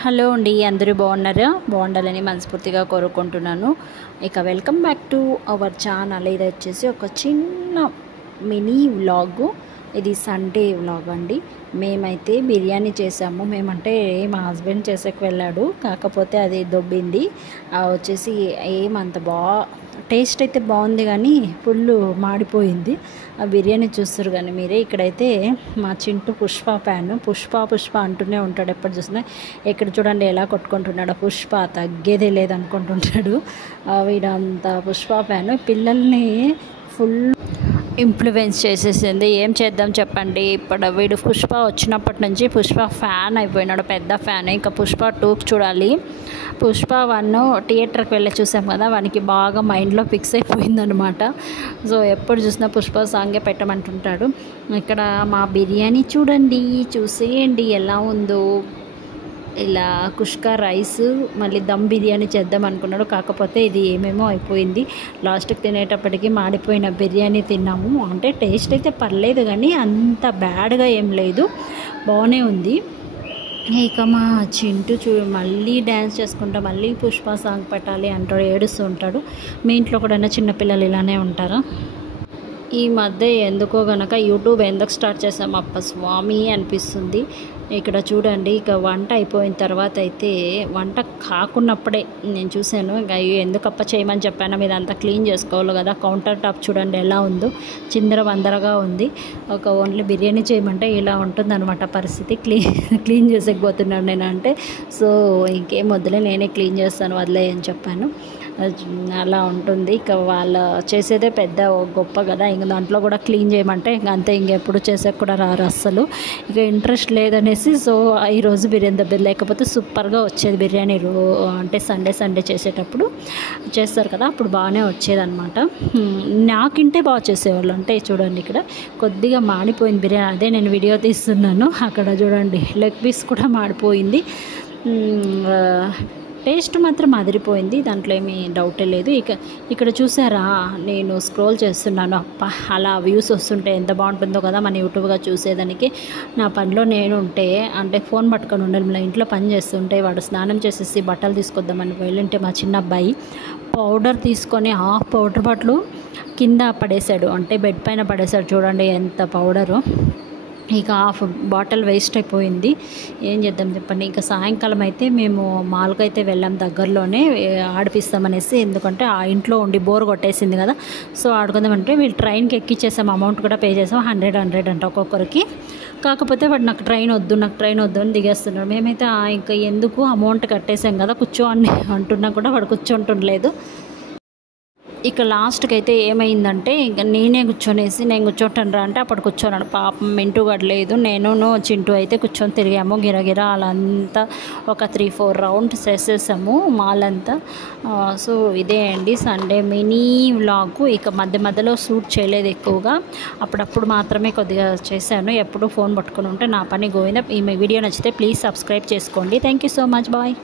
Hello అండి, అందరూ బాగున్నారా? బాగుండాలని మనస్ఫూర్తిగా కోరుకుంటున్నాను. ఇక welcome back to our channel. ఇది వచ్చేసి ఒక చిన్న మినీ వ్లాగు. ఇది సండే వ్లాగ్ అండి. మేమైతే బిర్యానీ చేసాము. మేమంటే మా హస్బెండ్ చేసేకి వెళ్ళాడు, కాకపోతే అది దొబ్బింది. వచ్చేసి ఏమంత టేస్ట్ అయితే బాగుంది కానీ ఫుల్ మాడిపోయింది. ఆ బిర్యానీ చూస్తారు కానీ మీరే. ఇక్కడైతే మా చింటూ పుష్ప అంటూనే ఉంటాడు ఎప్పుడు చూసినా. ఇక్కడ చూడండి ఎలా కొట్టుకుంటున్నాడు. పుష్ప తగ్గేదే లేదనుకుంటుంటాడు. వీడంతా పుష్ప ఫ్యాను. పిల్లల్ని ఫుల్ ఇన్ఫ్లుయెన్స్ చేసేసింది. ఏం చేద్దాం చెప్పండి. ఇప్పుడు వీడు పుష్ప వచ్చినప్పటి నుంచి పుష్ప ఫ్యాన్ అయిపోయినాడు, పెద్ద ఫ్యాన్. ఇంకా పుష్ప 2 చూడాలి. పుష్ప 1 థియేటర్కి వెళ్ళి చూసాం కదా, వానికి బాగా మైండ్లో ఫిక్స్ అయిపోయిందనమాట. సో ఎప్పుడు చూసినా పుష్ప సాంగే పెట్టమంటుంటాడు. ఇక్కడ మా బిర్యానీ చూడండి, చూసేయండి ఎలా ఉందో. ఇలా కుష్కా రైస్ మళ్ళీ దమ్ బిర్యానీ చేద్దాం అనుకున్నాడు, కాకపోతే ఇది ఏమేమో అయిపోయింది. లాస్ట్కి తినేటప్పటికి మాడిపోయిన బిర్యానీ తిన్నాము. అంటే టేస్ట్ అయితే పర్లేదు కానీ అంత బ్యాడ్గా ఏం లేదు, బాగానే ఉంది. ఇక మా చింటూ మళ్ళీ డ్యాన్స్ చేసుకుంటా మళ్ళీ పుష్ప సాంగ్ పెట్టాలి అంటాడు, ఏడుస్తూ ఉంటాడు. మీ ఇంట్లో కూడా చిన్నపిల్లలు ఇలానే ఉంటారా? ఈ మధ్య ఎందుకో గనక యూట్యూబ్ ఎందుకు స్టార్ట్ చేసాం అప్ప స్వామి అనిపిస్తుంది. ఇక్కడ చూడండి, ఇక వంట అయిపోయిన తర్వాత అయితే వంట కాకున్నప్పుడే నేను చూశాను. ఇక ఎందుకప్ప చేయమని చెప్పాను, మీద అంతా క్లీన్ చేసుకోవాలి కదా. కౌంటర్ టాప్ చూడండి ఎలా ఉందో, చిందరవందరగా ఉంది. ఒక ఓన్లీ బిర్యానీ చేయమంటే ఇలా ఉంటుందన్నమాట పరిస్థితి. క్లీన్ చేసేకపోతున్నాను నేను. అంటే సో ఇంకేం వద్దులే, నేనే క్లీన్ చేస్తాను వదిలే అని చెప్పాను. అలా ఉంటుంది. ఇక వాళ్ళు చేసేదే పెద్ద గొప్ప కదా, ఇంక దాంట్లో కూడా క్లీన్ చేయమంటే ఇంక అంతే, ఇంకెప్పుడు చేసేకి కూడా రారు అస్సలు. ఇక ఇంట్రెస్ట్ లేదనేసి సో ఈరోజు బిర్యానీ దెబ్బ, లేకపోతే సూపర్గా వచ్చేది బిర్యానీ. అంటే సండే చేసేటప్పుడు చేస్తారు కదా, అప్పుడు బాగానే వచ్చేదన్నమాట. నాకింటే బాగా చేసేవాళ్ళు. అంటే చూడండి ఇక్కడ కొద్దిగా మాడిపోయింది బిర్యానీ, అదే నేను వీడియో తీస్తున్నాను. అక్కడ చూడండి లెగ్ పీస్ కూడా మాడిపోయింది. టేస్ట్ మాత్రం అదిరిపోయింది, దాంట్లో ఏమీ డౌటే లేదు. ఇక్కడ చూసారా, నేను స్క్రోల్ చేస్తున్నాను. అలా వ్యూస్ వస్తుంటే ఎంత బాగుంటుందో కదా మన యూట్యూబ్గా చూసేదానికి. నా పనిలో నేను ఉంటే, అంటే ఫోన్ పట్టుకొని ఉండాలి, ఇంట్లో పని చేస్తుంటే వాడు స్నానం చేసేసి బట్టలు తీసుకొద్దామని వెళ్ళింటే మా చిన్న అబ్బాయి పౌడర్ తీసుకొని హాఫ్ పౌడర్ బాటిల్ కింద పడేశాడు, అంటే బెడ్ పైన పడేశాడు. చూడండి ఎంత పౌడరు. ఇక హాఫ్ బాటిల్ వేస్ట్ అయిపోయింది. ఏం చేద్దాం చెప్పండి. ఇంకా సాయంకాలం అయితే మేము మాల్కి అయితే వెళ్ళాం, దగ్గరలోనే ఆడిపిస్తామనేసి. ఎందుకంటే ఆ ఇంట్లో ఉండి బోర్ కొట్టేసింది కదా, సో ఆడుకుందామంటే వీళ్ళు ట్రైన్కి ఎక్కిచ్చేసాం. అమౌంట్ కూడా పే చేసాం, 100 అంట ఒక్కొక్కరికి. కాకపోతే వాడు నాకు ట్రైన్ వద్దు అని దిగేస్తున్నాడు. మేమైతే ఇంకా ఎందుకు అమౌంట్ కట్టేసాం కదా కూర్చో అని అంటున్నా కూడా వాడు కూర్చుంటుండలేదు. ఇక లాస్ట్కి అయితే ఏమైందంటే, ఇంకా నేను కూర్చోంటాను రా అంటే అప్పుడు కూర్చోన్నాడు. పాపం మింటూ గడలేదు, నేను చింటూ అయితే కూర్చొని తిరిగాము గిరగిర. అలా అంతా ఒక 3-4 రౌండ్స్ వేసేసాము మాల్ అంతా. సో ఇదే అండి సండే మినీ వ్లాగు. ఇక మధ్యలో షూట్ చేయలేదు ఎక్కువగా, అప్పుడప్పుడు మాత్రమే కొద్దిగా చేశాను. ఎప్పుడు ఫోన్ పట్టుకుని ఉంటే నా పని గోవింద. ఈ వీడియో నచ్చితే ప్లీజ్ సబ్స్క్రైబ్ చేసుకోండి. Thank you so much, bye.